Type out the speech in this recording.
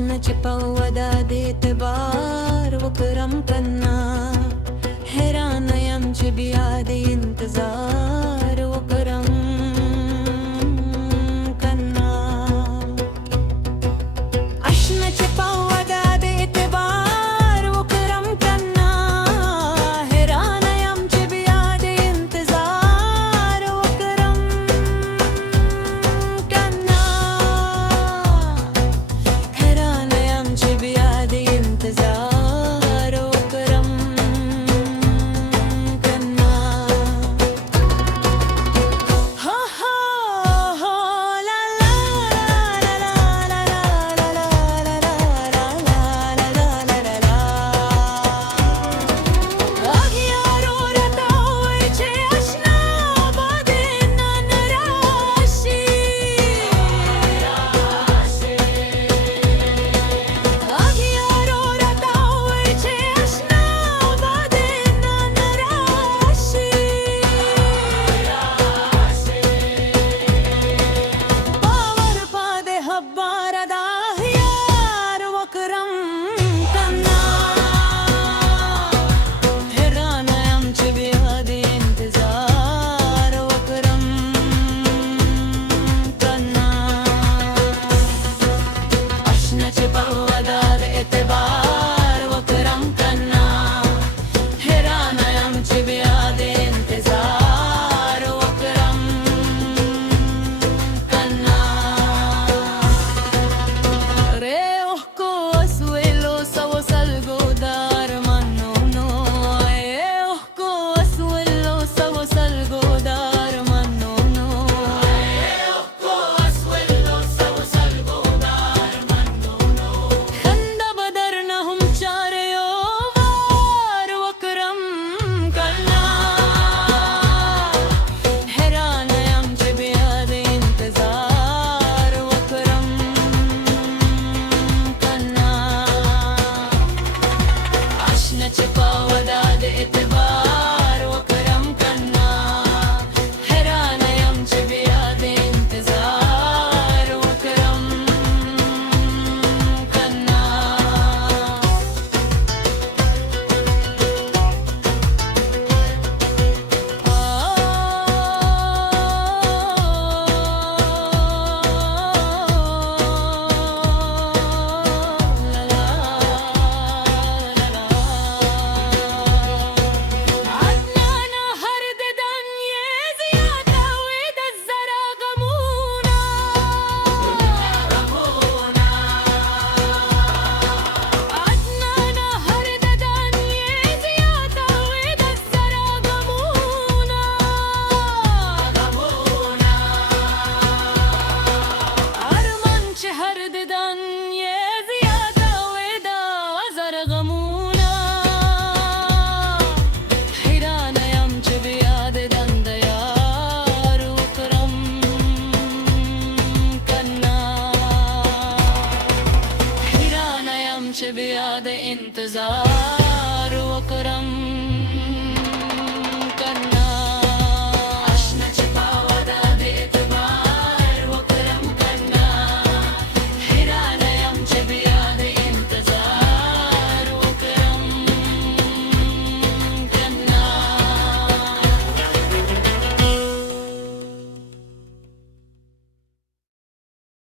نچپاو دا اعتبار وکرم کنا حیران یم چې بیا د انتظار وکرم کنا اشنا چپاو دا اعتبار وکرم کنا حیران یم چې بیا د انتظار وکرم کنا حیران یم چې بیا د انتظار وکرم کنا ها ها ها لا لا لا لا لا لا اغیارو راتاوی چې اشنا باندې نن راشي اغیارو راتاوی چې اشنا باندې نن راشي باور باندې خبر دا یار وکرم کنا حیران یم چې بیا د انتظار وکرم کنا اشنا چې په ودا د اعتبار وکرم کنا حیران یم چې بیا د انتظار وکرم کنا Reo consuelo savo salgo dar mano no Reo consuelo savo salgo dar mano no Reo consuelo savo salgo dar mano no Khanda badar na hum chare var wakram kalna حیران یم چې بیا د انتظار وکرم کنا اشنا چې په